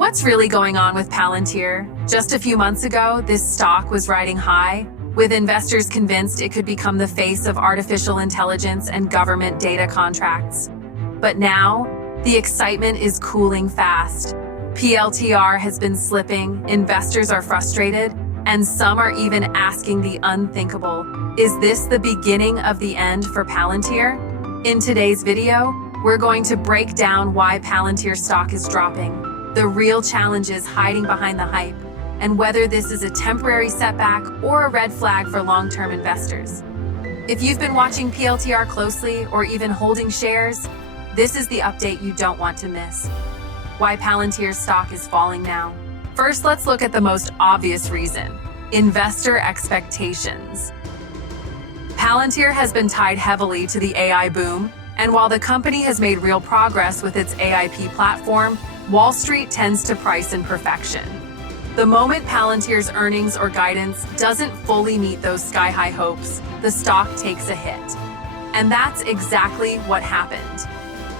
What's really going on with Palantir? Just a few months ago, this stock was riding high, with investors convinced it could become the face of artificial intelligence and government data contracts. But now, the excitement is cooling fast. PLTR has been slipping, investors are frustrated, and some are even asking the unthinkable. Is this the beginning of the end for Palantir? In today's video, we're going to break down why Palantir stock is dropping, the real challenges hiding behind the hype, and whether this is a temporary setback or a red flag for long-term investors. If you've been watching PLTR closely or even holding shares, this is the update you don't want to miss. Why Palantir's stock is falling now. First, let's look at the most obvious reason: investor expectations. Palantir has been tied heavily to the AI boom, and while the company has made real progress with its AIP platform, Wall Street tends to price in perfection. The moment Palantir's earnings or guidance doesn't fully meet those sky-high hopes, the stock takes a hit. And that's exactly what happened.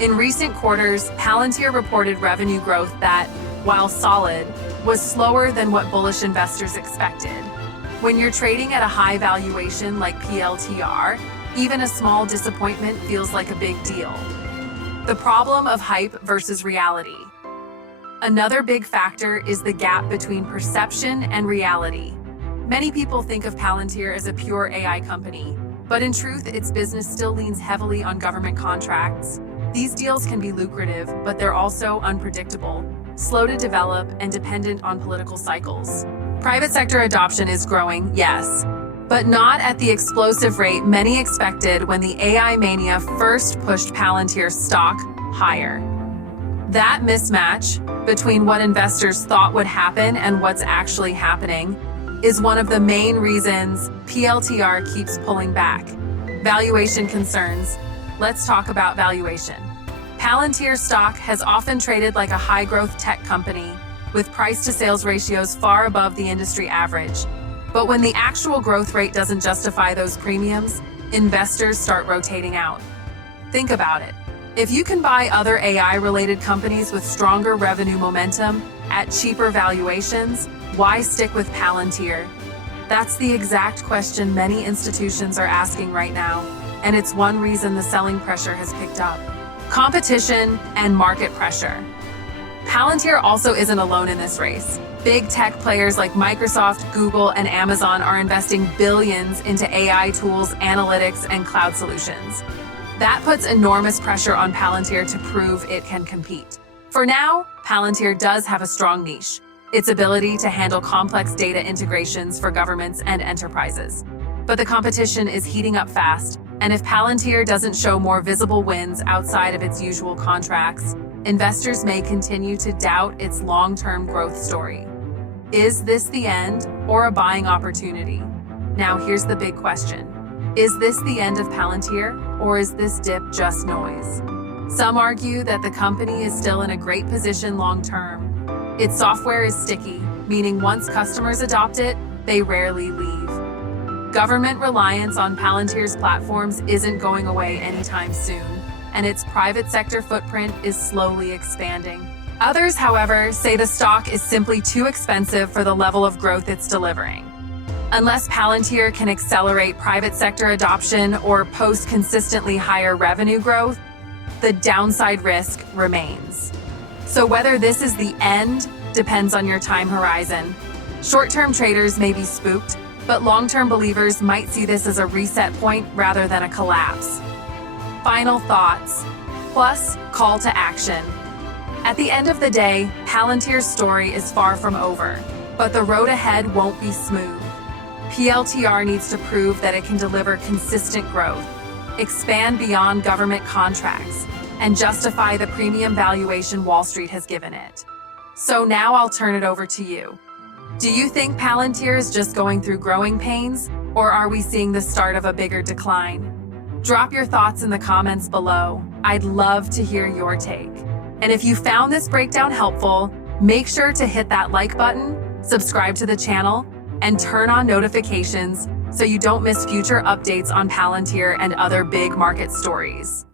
In recent quarters, Palantir reported revenue growth that, while solid, was slower than what bullish investors expected. When you're trading at a high valuation like PLTR, even a small disappointment feels like a big deal. The problem of hype versus reality. Another big factor is the gap between perception and reality. Many people think of Palantir as a pure AI company, but in truth, its business still leans heavily on government contracts. These deals can be lucrative, but they're also unpredictable, slow to develop, and dependent on political cycles. Private sector adoption is growing, yes, but not at the explosive rate many expected when the AI mania first pushed Palantir's stock higher. That mismatch between what investors thought would happen and what's actually happening is one of the main reasons PLTR keeps pulling back. Valuation concerns. Let's talk about valuation. Palantir stock has often traded like a high-growth tech company, with price-to-sales ratios far above the industry average. But when the actual growth rate doesn't justify those premiums, investors start rotating out. Think about it. If you can buy other AI-related companies with stronger revenue momentum at cheaper valuations, why stick with Palantir? That's the exact question many institutions are asking right now, and it's one reason the selling pressure has picked up. Competition and market pressure. Palantir also isn't alone in this race. Big tech players like Microsoft, Google, and Amazon are investing billions into AI tools, analytics, and cloud solutions. That puts enormous pressure on Palantir to prove it can compete. For now, Palantir does have a strong niche: its ability to handle complex data integrations for governments and enterprises. But the competition is heating up fast, and if Palantir doesn't show more visible wins outside of its usual contracts, investors may continue to doubt its long-term growth story. Is this the end or a buying opportunity? Now here's the big question. Is this the end of Palantir, or is this dip just noise? Some argue that the company is still in a great position long-term. Its software is sticky, meaning once customers adopt it, they rarely leave. Government reliance on Palantir's platforms isn't going away anytime soon, and its private sector footprint is slowly expanding. Others, however, say the stock is simply too expensive for the level of growth it's delivering. Unless Palantir can accelerate private sector adoption or post consistently higher revenue growth, the downside risk remains. So whether this is the end depends on your time horizon. Short-term traders may be spooked, but long-term believers might see this as a reset point rather than a collapse. Final thoughts, plus call to action. At the end of the day, Palantir's story is far from over, but the road ahead won't be smooth. PLTR needs to prove that it can deliver consistent growth, expand beyond government contracts, and justify the premium valuation Wall Street has given it. So now I'll turn it over to you. Do you think Palantir is just going through growing pains, or are we seeing the start of a bigger decline? Drop your thoughts in the comments below. I'd love to hear your take. And if you found this breakdown helpful, make sure to hit that like button, subscribe to the channel, and turn on notifications so you don't miss future updates on Palantir and other big market stories.